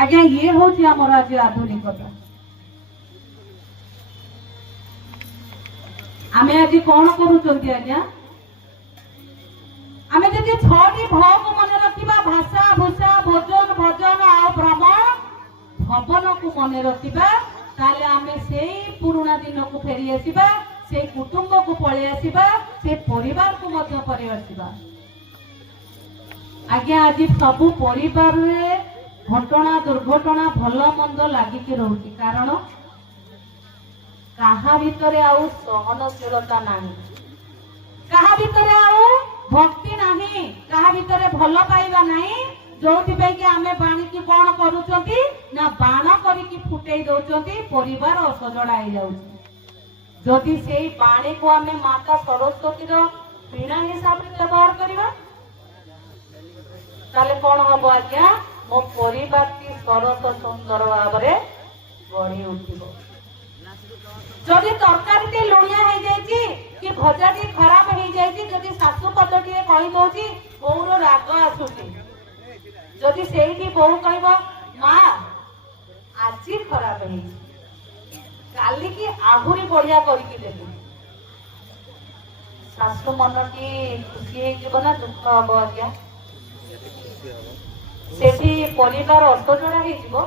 आज्ञा ये हूँ आमर आज आधुनिकता। आमे आज कौन करुचंती आज्ञा आमे जदि छटी भोग मन रखिबा भाषा भूषा भोजन भजन आ भ्रमण भवन को मन रखिबा ताले आमे सेई पुराना दिन को फेरी आसीबा से कुटुंब को पळे आसीबा से परिवार को मध्य परि आसीबा। आज्ञा आज सब परिवार रे घटना दुर्घटना भल मंद लागिक रोची कारण कहा भितरे आउ सहनशीलता नाही, कहा भितरे आउ भक्ति नाही, कहा भितरे भल पाइबा नाही, जोथि पे कि आमे बाणी की कोन करूचंती ना बाण करी की फुटेई दउचंती परिवार असजड़ा आइ जाउची। जदि सेई बाणी को आमे माता सरस्वती रो वीणा हिसाब रे व्यवहार करिबा ताले कोन हबो आज्ञा मो परिवार की सरस सुंदर भाबरे गढ़ी उठिबो। जदि तरकारी टे लुणिया हो जाइए कि भजा टी खराब हो जाइए जदि सासु पद टे कही दउची बोर राग आसुची जदि सेठी बोहू कहब माँ आज खराब है काली की आहुरी बढ़िया करके देबी सासु मन की खुशी हो ना दुख हम आज्ञा सेठी परिवार असजड़ा हो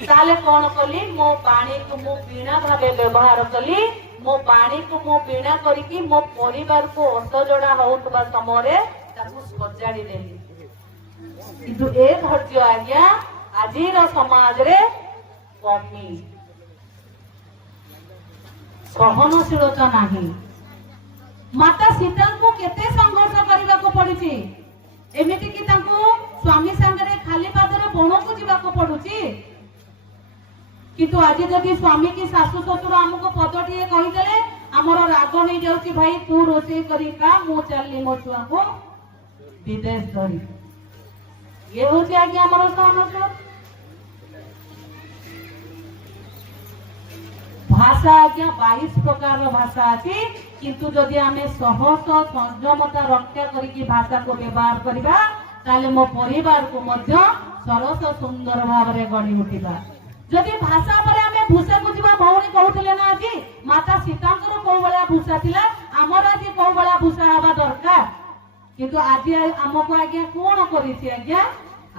ताले कौन कली मो पानी को मो बीणा भावे व्यवहार कली मो पानी को मो बीणा करिकी मो परिवार को असजड़ा होउतबा समय ताकू सजाड़ी देली किंतु ए धैर्य आज्ञा आजिर समाज रे कमी सहनशीलता नाही। माता सीता को केते संघर्ष करबा को पड़िछि एमिति कि तांको स्वामी संगरे खाली पादर बण को जीवा को पड़ुछि किंतु आज जदि स्वामी की सासु ससुर आमको पदटिए कहीदेले आमर राग नहीं जाउची भाई तू रोषे करी का मु चलली मो छुआ को विदेश धरी ये होची आज्ञा आमर सहनशील भाषा आज्ञा 22 प्रकार भाषा अछि किंतु जदि आमे सहस संयमता रक्षा करिकी भाषा को व्यवहार करिबा ताले मो परिवार को मध्य सरस सुंदर भाव रे गढ़ी उठिबा। जदि भाषा पर आमे भूषा को जीवा भौणी कहउतले ना आज माता सीतांकर को बळा भूषा थिला हमर आज को बळा भूषा हवा दरकार किंतु आज हमको आज्ञा कोन करिछि आज्ञा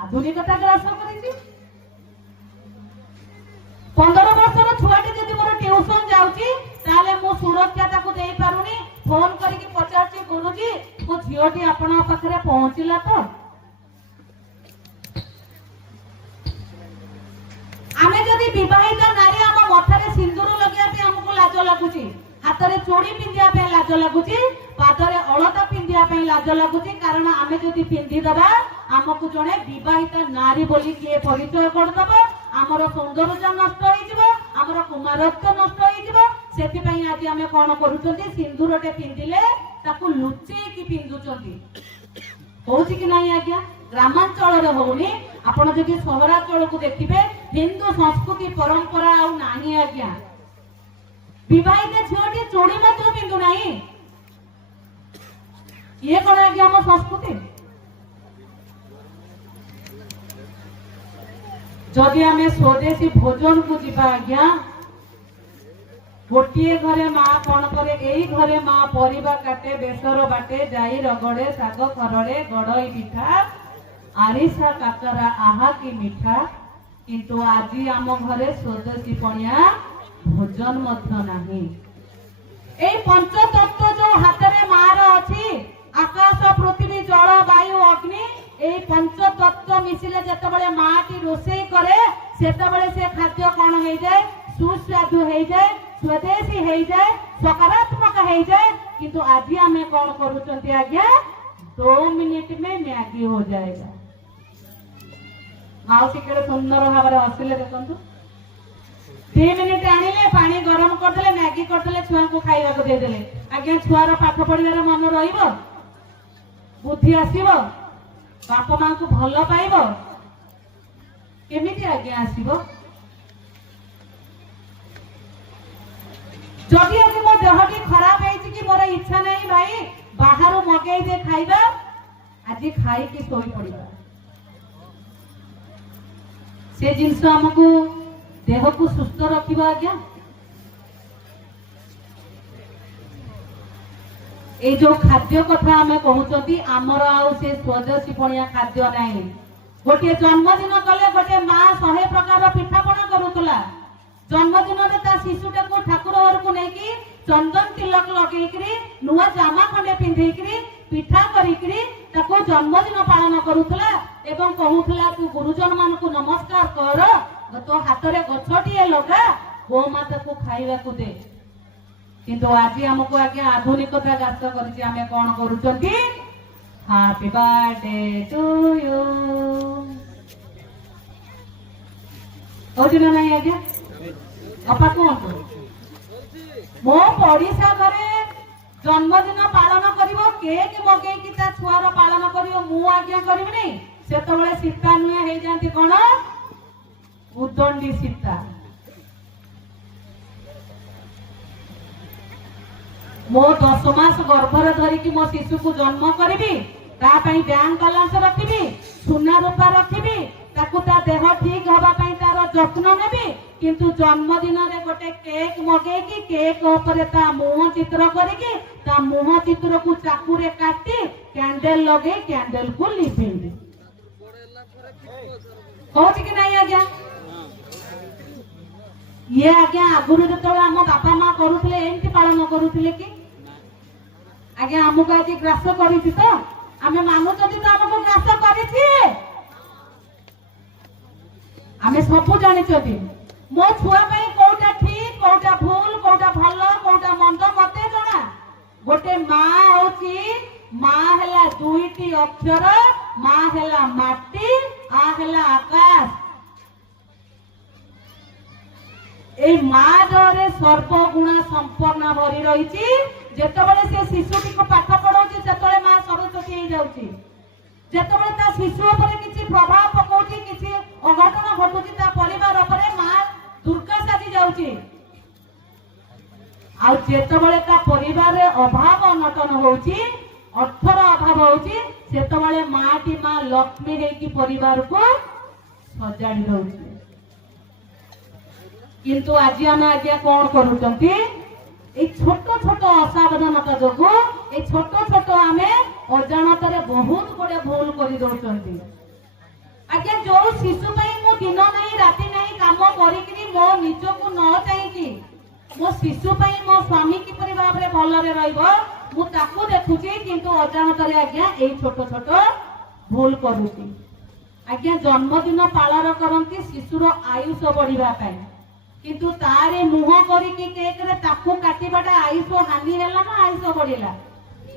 आधुनिकता ग्रास करिछि। 15 वर्षर छुआटी जदि मोर ट्यूशन जाउची ताले मो सुरक्षा ताकू देई पारुनी फोन करिकि पचारछि गुरुजी मो झियोटी आपन पाखरे पहुंचिला तो आमे जदि विवाहित नारी आम मथारे सिंदूर लगिया पे हमको लाज लागुची हाथ में चूड़ी पिंधिया पे लाज लगुची पादरे अलता पिंधिया पे लाज लगुची कारण आमे जदि पिंधि दबा हमको जने विवाहित नारी बोली किए परिचय करदबो हमर सौंदर्य नष्ट होई जिवो हमर कुमारत्व नष्ट होई जिवो सेति पई आज आमे कोन करूचंती सिंदूरटे पिंधिले ताकू लुचेई की पिंधुचंती होउची कि नाही आज्ञा ग्रामांचल रे होउनी आपण जदि सहरांचल को देखिबे हिंदू संस्कृति परंपरा आउ नाही आज्ञा विवाहित झियोटी चूड़ी मध्य पिंधु नाही ये कोन आज्ञा हम संस्कृति जदि आमे स्वदेशी भोजन को जीवा आज्ञा गोटे घरे माँ कौन करे एई घरे माँ परिबा काटे बेसर बाटे जाई रगड़े साग खरड़े गड़ई पिठा आरिसा काकरा आहा की मिठा किंतु आज आम घरे स्वदेशी पणिया भोजन मध्य नाही। एई पंचतत्व जो हाथ रे मार अछि आकाश पृथ्वी जल वायु अग्नि एई पंचतत्व मिसिले जतबेले माटी रोषेई करे सेतबेले से खाद्य कोन होई जाय सुस्वादु होई जाय स्वदेशी हो जाए सकारात्मक हो जाए किंतु आज आमे कौन करूचंती आज्ञा 2 मिनिट में मैगी हो जाएगा। माउसी के सुंदर भाव हसिले देखंतु 2 मिनिट आनिले पानी गरम करदेले मैगी करदेले छुआ को खाइबा को देदेले आज्ञा छुआर पाठ पढ़िबार मन रहिबो बुद्धि आसीबो बापा मां को भल पाइबो केमिति आज्ञा आसीबो जदि आज मो देहटी खराब है कि मोर इच्छा नहीं भाई बाहर मगे दे खाइबा आज खाई की सोई पड़िबा से जिनस आमको देह को सुस्थ रखिबा आज्ञा ए जो खाद्य कथा आम कहते आमर आउ से स्वदेशी पणिया खाद्य नहीं गोटे जन्मदिन कले गोटे माँ 100 प्रकार पिठापणा करूला जन्मदिन शिशुटा को ठाकुर घर को लेकिन चंदन तिलक लगे नुआ जामा खंडे पिंधेकरी पिठा करिकरी ताको जन्मदिन पालन करूला एवं कहूला तू गुरुजन मान को नमस्कार कर तो हाथ में गछटिए लगा गो माता को खाइबा को दे किंतु आज हमको आज्ञा आधुनिकता ग्रास कर आम कौन करुँच हैप्पी बर्थडे टू यू कहते ना नहीं आज्ञा अपा कहतु मो पड़िशा घरे जन्मदिन पालन करिवो केक मगेकी ता छुआर पालन करिवो मु आज्ञा करिवि नहीं सेतबेले सीता नुहे हे जांती कोन उदंडी सीता मो 10 मास गर्भर धरिकी मो शिशु को जन्म करी बैंक बालांस रखी सुना रूपा रखी ताकू ता देह ठीक हवा तार जत्न नेबी किंतु जन्मदिन रे गोटे केक मगेकी केक ऊपर ता मुह चित्र करिकी ता मुह चित्र को चाकू रे काटी कैंडल लगे कैंडल को लिभिंदी कहछि कि नहीं आज्ञा ये आज्ञा आगुरु जो आम बापा माँ करुले एमती पालन करुले कि आज्ञा आमको आज ग्रास कर तो आम मानुच तो आमको ग्रास कर सब जानी मो छुआ कौटा ठीक कौटा भूल कौटा भल कौटा मंद मत जना गोटे माँ हूँ माँ है 2टी अक्षर माँ है माटी आ है आकाश ए माँ दरे सर्वगुणा संपन्न भरी रही जेतबेले से शिशुटी को पाठ पढ़ाउची सेतबेले माँ सरस्वती हो जाउची जेतबेले ता शिशु ऊपर किछि प्रभाव पकाउची किछि अघटन घटुची ता परिवार ऊपर माँ दुर्गा साजी जाउची आ जेतबेले ता परिवार रे अभाव अनटन होउची अर्थर अभाव होउची सेतबेले माँटी माँ लक्ष्मी हेकी परिवार को सजाड़ी दउची किंतु आज आम आज्ञा कौन करुँच छोट छोट असावधानता जो छोट छोट आम अजाणत बहुत बड़े भूल कर दौरान आज्ञा जो शिशु मु दिन नहीं राति नहीं काम करी मो निज को न चाहिए मो शिशु मो स्वामी किपरि भाव में भलरे रु देखुची किंतु अजाणत आज्ञा यही छोट छोट भूल करुँची आज्ञा जन्मदिन पालन करती शिशुर आयुष बढ़ापी किंतु तारे मुह करिकी केक रे ताकू काटिबाटा आयुष हानि हैला ना आयुष बढ़िला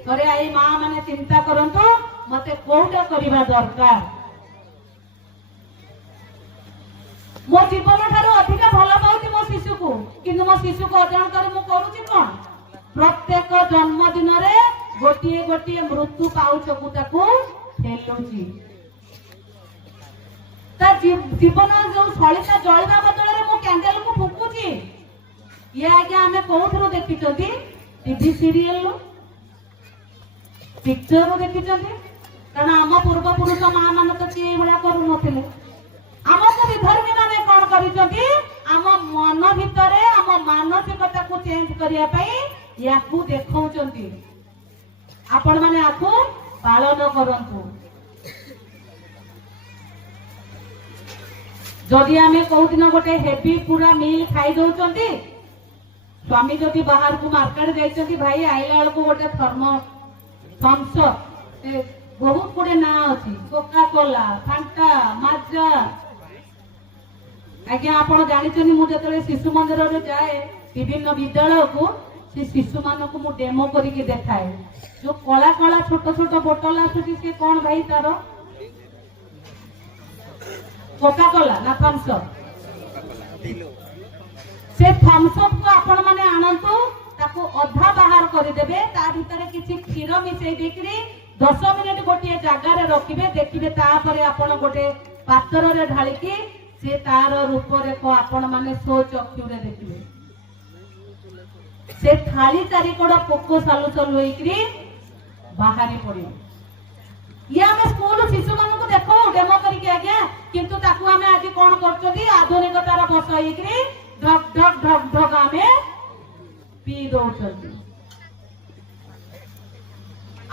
थरे आई माँ माने चिंता करंतु मते कोउटा करिबा दरकार मो जीवन ठारो अधिक भल पाउती मो शिशु को किंतु मो शिशु को अजाणत मु करूची कोन प्रत्येक जन्मदिन रे गोटिए गोटिए मृत्यु पाउच को ताकू ठेलुची ता जीवन जो सलिता जळिबा बदल रे मो कैंडल को फुकुची ये आज्ञा हमें कोथरो देखिचंती टीवी सीरियल पिक्चर रो देखिचंती कारण आम पूर्व पुरुष माँ मान तो ये भला करू नथिले आमको विधर्मी माने कोन करिचंती आम मन भितरे आम मानसिकता को चेंज करिया पई याकू देखौचंती आपण माने आकू पालन करंतु जदि आम कौ दिन गोटे हेवी पूरा मिल खाई दौरान स्वामी जदि बाहर को मार्केट जाइए भाई आइला बेलू गोटे थम्स बहुत गुड़े ना अच्छी कोका कोला फांटा माजा आज्ञा आप जानते मुझे शिशु मंदिर जाए विभिन्न विद्यालय को से शिशु मान को डेमो करके देखाए जो कला कला छोट छोट बोतल आसूसी सी कौन भाई तार कोका कोला ना थम्स से थम्स को आपण माने आनंतु ताको अधा बाहर कर देबे ता भीतर किछि क्षीर मिसै देकरी 10 मिनिट गोटे जगह रे रखिबे देखिबे ता परे आपण गोटे पात्र रे ढालिकी से तार रूप रेख आपण माने सो चक्षु रे देखिबे से थाली चारिकड़ पोको सालु सालु होइकरी बाहरी पड़िबे ये आम स्कूल शिशु मान को देखो डेमो करके आज्ञा किंतु ताकू आम आज कौन कर आधुनिकतार बसई ढक ढक ढक ढक आम पी दौरान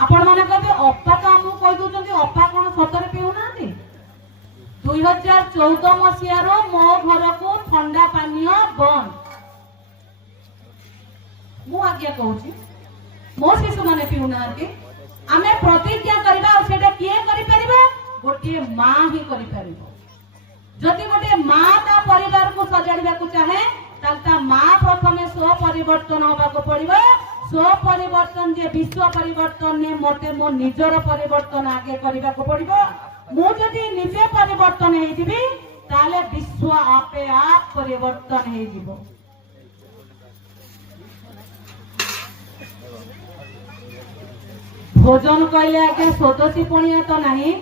आपण मैंने कहे अपा तो आमको कही दौरान अपा कौन सतरे पीऊना 2014 मसीहार मो घर को ठंडा पानी बंद मु आज्ञा कहूँ मो शिशु मैंने पीऊना आम प्रतिज्ञा करवा किए कर गोटे माँ ही कर जदि गोटे माँ ता परिवार को सजाड़ा चाहे ता माँ प्रथम स्व परिवर्तन होगा पड़ो स्व परिवर्तन जे विश्व परिवर्तन ने मते मो निजर परिवर्तन आगे करने को पड़ो मुझे निजे परिवर्तन हो विश्व आपे आप परिवर्तन हो भोजन कहले आगे स्वदेशी पणिया तो नहीं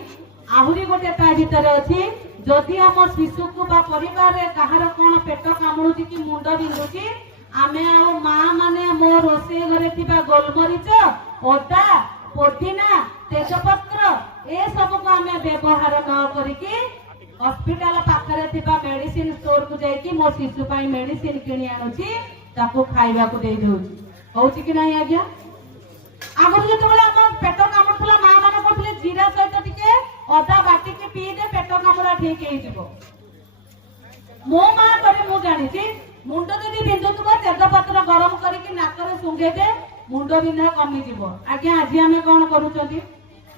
आहरी गोटे ता भीतर अच्छी जदि आम शिशु को बा परिवार रे कहार कौन पेट कामुची कि मुंड बिंधुची आमे आ माँ माने मो रोसे घरे थिबा गोलमरीच अदा पुदीना तेजपत्र ए सब को आमे व्यवहार न करिकी हॉस्पिटल पाखरे थिबा मेडिसिन स्टोर को जाइकी मो शिशु पाई मेडिसिन किनी आनुची ताको खाइबा को देई दउची होउची कि नहीं आज्ञा आगर जेतबेला हम पेट कामुथला माँ माने कहले जीरा सहित टिके अदा बाटी के पी दे पेट कामुरा ठीक हे जिवो मो माँ करे मु जानिची मुंड जदि बिंधुथबो तेजपत्र गरम करिकी नाकरे सुंगे दे मुंड बिंधा कमी जिवो आज्ञा आज आमे कोन करूचंती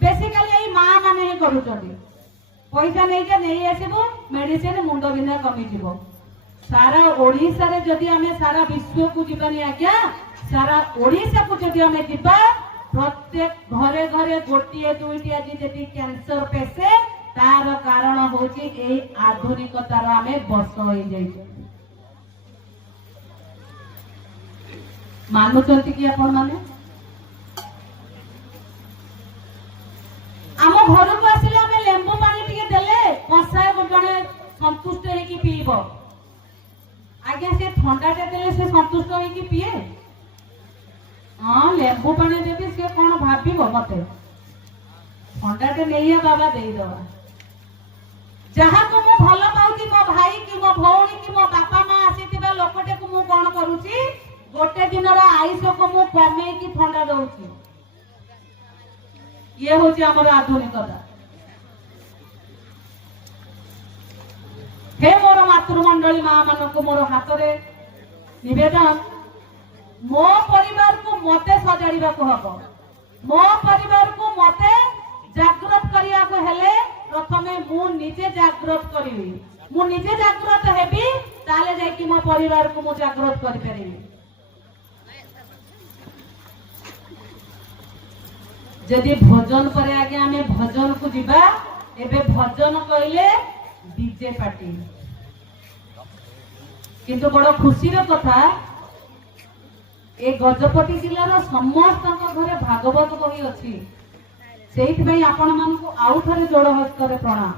बेसिकली एई माँ माने ही करूचंती पैसा नै के नै आसीबो मेडिसिन मुंड बिंधा कमी जिवो सारा ओडिसा रे जदि आमे सारा विश्व को जीवनी आज्ञा सारा ओडिसा को जदि आमे जीवा प्रत्येक घरे घरे गोटे दुईटी आज जी कैंसर पेशेंट तार कारण होची ए आधुनिकतार आमे बस हो जाई मानुचंती कि आपण माने आम घर को आसिले आमे लेंबू पानी टिके देले कसाय जने संतुष्ट हे कि पीबो आज्ञा से ठंडा टे देले से संतुष्ट हे कि पिए हाँ लेंबू पानी देवी सी कौन भाव मत अंडाटे नहीं बाबा दे दवा जहाँ को मु भल पाऊँ मो भाई कि मो भौणी कि मो बापा माँ आसी लोकटे को मु कौन करुची गोटे दिन आयुष को मु कमे कि ठंडा दउची ये हूँ आम आधुनिकता हे मोर मातृमंडली माँ मान को मोर हाथ में निवेदन मो परिवार को मते सजाड़िबा को हबो मो परिवार को मते जागृत करिया को हेले प्रथमे मु निजे जागृत करिवि मु निजे जागृत हेबी ताले जाय कि मो परिवार को मु जागृत करि परिबि जदि भजन परे आगे आमे भजन को दिबा एबे भजन कहले डीजे पार्टी किंतु बड़ खुशी रो कथा ए गजपति जिलार समस्त घरे भागवत बही अच्छी से आपण मान आउ थे जोड़ हस्तर प्रणाम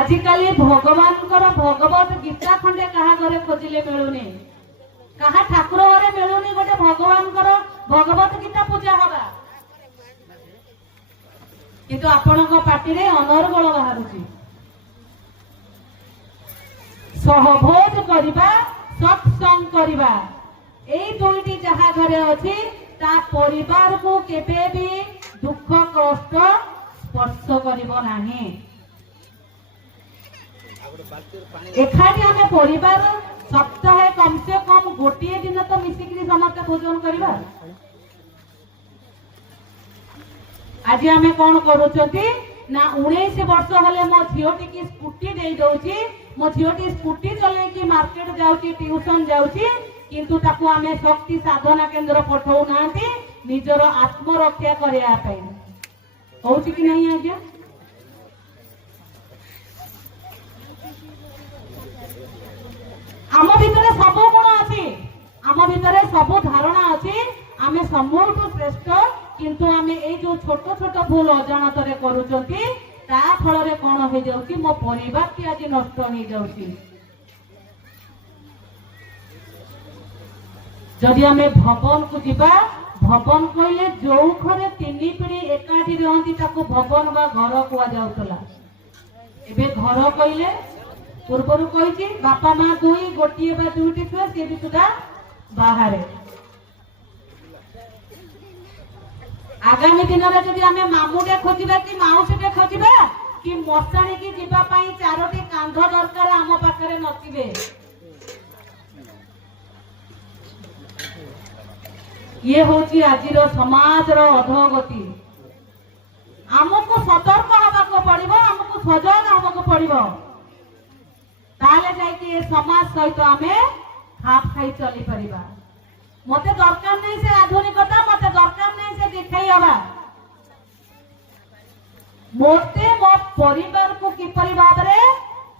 आजिकाली भगवान भगवत गीता खंडे कहा घरे खोजिले मिलूनी कहा ठाकुर घरे मिलूनी गोटे भगवान भगवत गीता पूजा हवा किंतु आपण पार्टी रे अनर्गल बाहर सहभोज करवा सत्संग करवा एई दुईटी जहा घरे अछि ता परिवार को केबे भी दुख कष्ट स्पर्श करिवो नाही एखादी आमे परिवार सप्ताह कम से कम गोटे दिन तो मिसिकरी समस्त भोजन करवा आज आमे कौन करूचंती ना 19 वर्ष हले मो झियोटी की स्कूटी दे दउची मो झियोटी स्कूटी चले कि मार्केट जाउची ट्यूशन जाउची किंतु ताकू आमे शक्ति साधना केंद्र पठौ नांती निजर आत्मरक्षा करिया पई होउची कि नहीं आज्ञा आम भितर सब गुण अच्छी आम भितर सब धारणा अच्छी आमे समूह श्रेष्ठ किंतु आमे ए जो छोट छोट भूल अजाणत रे करूचंती ता फल रे कोन हो जाउची मो परिवार की आज नष्ट हो जाउची जदि आमे भवन को दिबा भवन कहले जो घरे तीन पीढ़ी एकाठी रहती ताको भवन बा घर कुआ जाउतला। एबे घर कहले पूर्वर कही बापा माँ दुई गोटे बा दुईटी छुआ सी भी सुधा बाहर। आगामी दिन में जब आम मामुटे खोजा कि माउसीटे खोजा कि मशाणी की जीवाई 4टी कांध दरकार आम पाखे नथिबे। ये होची आजिर समाज अधोगति। आमको सतर्क होगा पड़ो, आमको सजग होगा पड़ो, ताले जाइए समाज सहित आमे खाप खाई चली परिबा। मते दरकार नहीं से आधुनिकता, मते दरकार नहीं से दिखाई हवा। मोते मो परिवार को किपरि भाबरे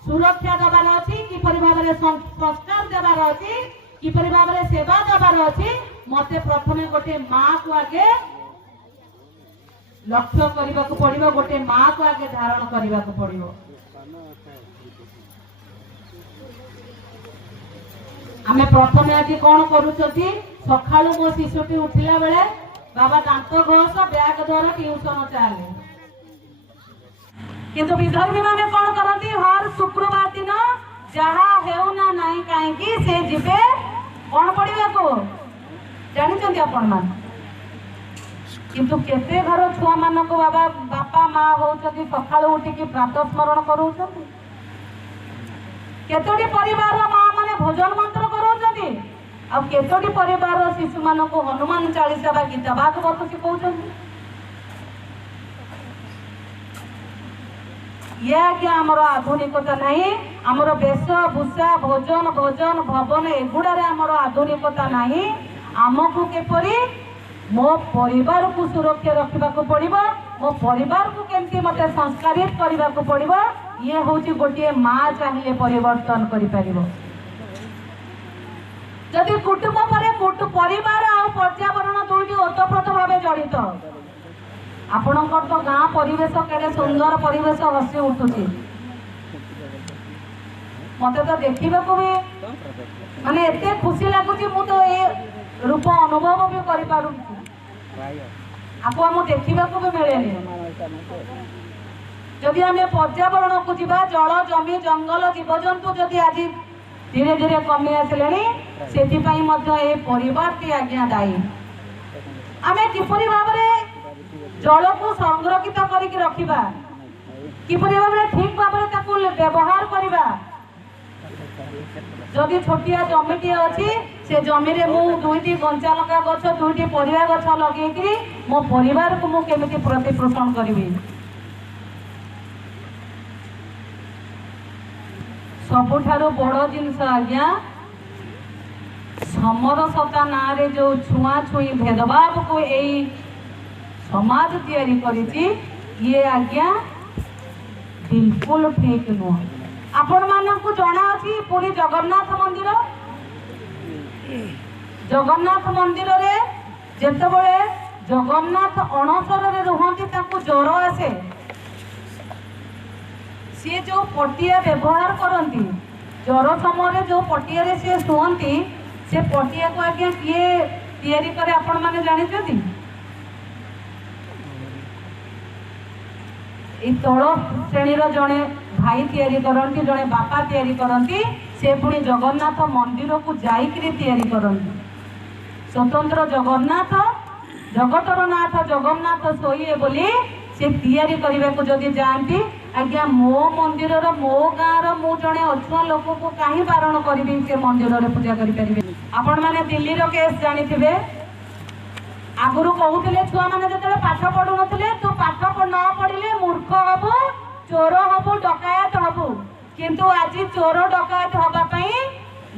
सुरक्षा देबार अछि, किपरि भाबरे संस्कार देबार अछि, किपरि भाबरे सेवा देबार अछि। मते प्रथमे गोटे माँ को आगे लक्ष्य करने को पड़ो, गोटे माँ को आगे धारण करने को पड़ो। आमे प्रथमे आज कौन करूछथि सखाळु मो शिशुटी उठिला बेले बाबा दांत घस बैग धर ट्यूशन चले। किंतु विधर्मी माने कौन करती हर शुक्रवार दिन जहा हेउ ना नहीं कहीं से जीवे कौन पढ़ा को जानते आपण मान। किंतु केते घर छुआ मान को बाबा बापा माँ होउछथि सखाळु उठिकी प्रातः स्मरण करूछथि। केतोटी परिवार माँ माने भोजन मंत्र करूछथि आ केतोटी परिवार शिशु मान को हनुमान चालीसा बा गीता भागवत शिखौछथि। ये आज्ञा आमर आधुनिकता नहीं, आमर वेश भूषा भोजन भोजन भवन एगुड़ारे आमर आधुनिकता नहीं। आमको केपरी मो परिवार को सुरक्षा रखा पड़ो, मो परिवार को केमती मते संस्कारित करने को पड़ो। ये हूँ गोटे माँ चाहिए परिवर्तन करि। जदि कुटुंब परिवार आ पर्यावरण दुईटी ओतप्रोत भाव जड़ित। आपणकर तो गाँ परिवेश केड़े सुंदर परिवेश हसी उठुची। मते तो देखा भी माने एते खुशी लगुच। मु तो ये रूप अनुभव भी कर आपको आम देखा भी मिले। जदि आम पर्यावरण को जीवा जल जमी जंगल जीवजंतु जदि आज धीरे धीरे कमी आसिले से परिवार टी आज्ञा दायी। आम किपरि भाव जल को संरक्षित करके रखिबा, किपरि भाव ठीक भाव व्यवहार करवा। जदि छोटिया जमीटी अच्छी से जमी रे मु दुईटी गंचा लगा गछ दुईटी परिवा गछ लगे मो परिवार को मु केमिति प्रतिपोषण करी। सबुठारु बड़ जिनस आज्ञा समरसता ना रे जो छुआ छुई भेदभाव को यही समाज तैयारी करिछि ये आज्ञा बिल्कुल ठीक नुह। आपण मानकु जणा अछि पुरी जगन्नाथ मंदिर। जगन्नाथ मंदिर रे जेतेबेले जगन्नाथ अणसर रे रुहंती ताकु ज्वर आसे सी जो पटिया व्यवहार करती ज्वर समय जो पटिया रे सी शुहती से पटिया को आज्ञा किए तैयारी करे आपण माने जानिछथि। ए तल श्रेणीर जड़े भाई तैयारी करती जड़े बापा तैयारी करती से पुणी जगन्नाथ मंदिर को जाइकरी तैयारी करती। स्वतंत्र जगन्नाथ जगतर नाथ जगन्नाथ सोइए बोली से तैयारी करने को जदि जाती आज्ञा मो मंदिर मो गाँव मु जड़े अछुआ लोक को कहीं बारण करी से मंदिर में पूजा करें। आपण मैंने दिल्ली केस जानी थे आगुरी कहते छुआ मैंने जो पाठ पढ़ु नी तू पाठ न पढ़ले मूर्ख हबु चोर हबु डकायत हबु किंतु आज चोर डकायत हवाई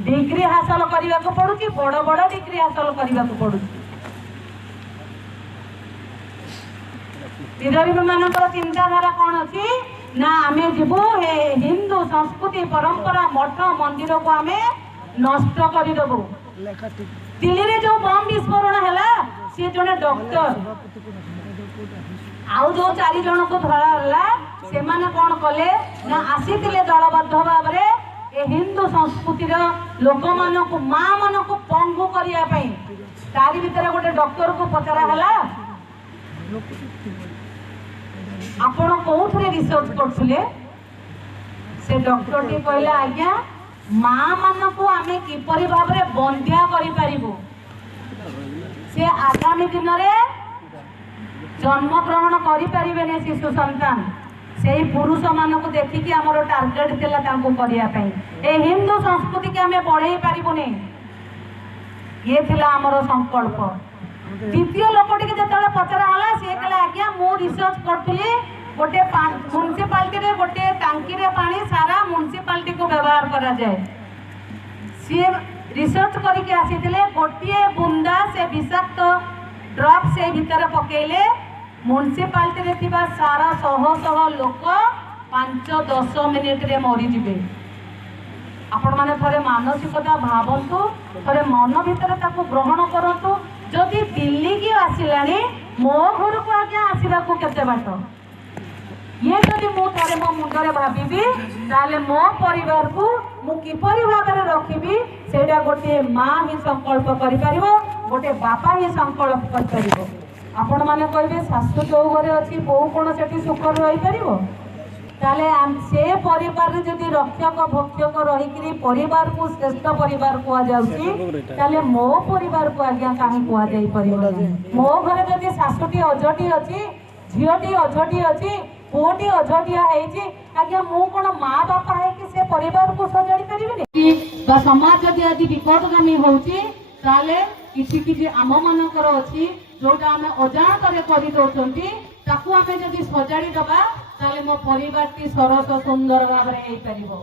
डिग्री हासिल करने को पड़ुची बड़ बड़ डिग्री हासिल करने को पड़ुची। विधर्मी मानकर चिंताधारा कौन अच्छी ना आम जीवु हिंदू संस्कृति परंपरा मठ मंदिर को आम नष्ट करदेबू। दिल्ली रे जो बम विस्फोरण है सी जड़े डॉक्टर आउ जो 4 जन को धरा से माने कौन कले ना आसी दलबद्ध भाव हिंदू संस्कृतिर लोक मान को माँ मान को पंगु करने तारी भितर गोटे डॉक्टर को पचरा हला आपण कोउथरे रिसर्च करथुले से डॉक्टर टी कहला आज्ञा माँ मान को आमे किपरि भाव रे बंध्या करि परिबो से आगामी दिन रे जन्म ग्रहण करि परिबेने शिशु संतान से पुरुष मान को देखिकी हमर टार्गेट थिला तांको करिया पई ए हिंदू संस्कृति के आमे बढ़ाई परिबोने ये थिला हमर संकल्प। द्वितीय लोकटी के जतले पचरा हला से कहला आज्ञा मु रिसर्च करथुली गोटे म्युनिसिपालिटी रे गोटे टांकी रे पानी सारा म्युनिसिपालिटी को व्यवहार करा जाए सी रिसर्च करके आसीथिले गोटे बुंदा से विषाक्त ड्रॉप से भीतर पकेले म्युनिसिपालिटी रे थिबा सारा शह शह लोक 5-10 मिनिट रे मरी जिवे। आपण माने थरे मानसिकता भावंतु थरे मन भीतर ताको ग्रहण करंतु जदि दिल्ली की आसिलानी मो घर को आज्ञा आसीबा को केते बाट ये जदि मु थरे मो मुंडरे भाबिबी ताले मो परिवार को मु किपरि भाबरे रखिबी सेडा गोटे माँ ही संकल्प करि परिबो गोटे बापा ही संकल्प करि परिबो। आपण माने कहबे सासु जो घरे अछि बहु कोन सेठी सुख रहि परिबो ताले से परिवार रे जदि रक्षक भक्षक रहिकरी परिवार को श्रेष्ठ परिवार को जाउची ताले मो परिवार को आज्ञा काहे को जाई परिबो मो घरे जदि सासुटी अजटी अछि झियोटी अजटी अछि पुओटी अजटिया हेछि आज्ञा मु कोन माँ बापा है कि से परिवार को सजाड़ी परिबेनी कि बा समाज जदि आदि विपदगामी होउची ताले किछि किछि आम मानकर अछि जोटा आमे अजाणतरे करि दोचंती ताकू आमे जदि सजाड़ी दबा ताले मो परिवार टी सरस सुंदर भाबरे हेइ परिबो।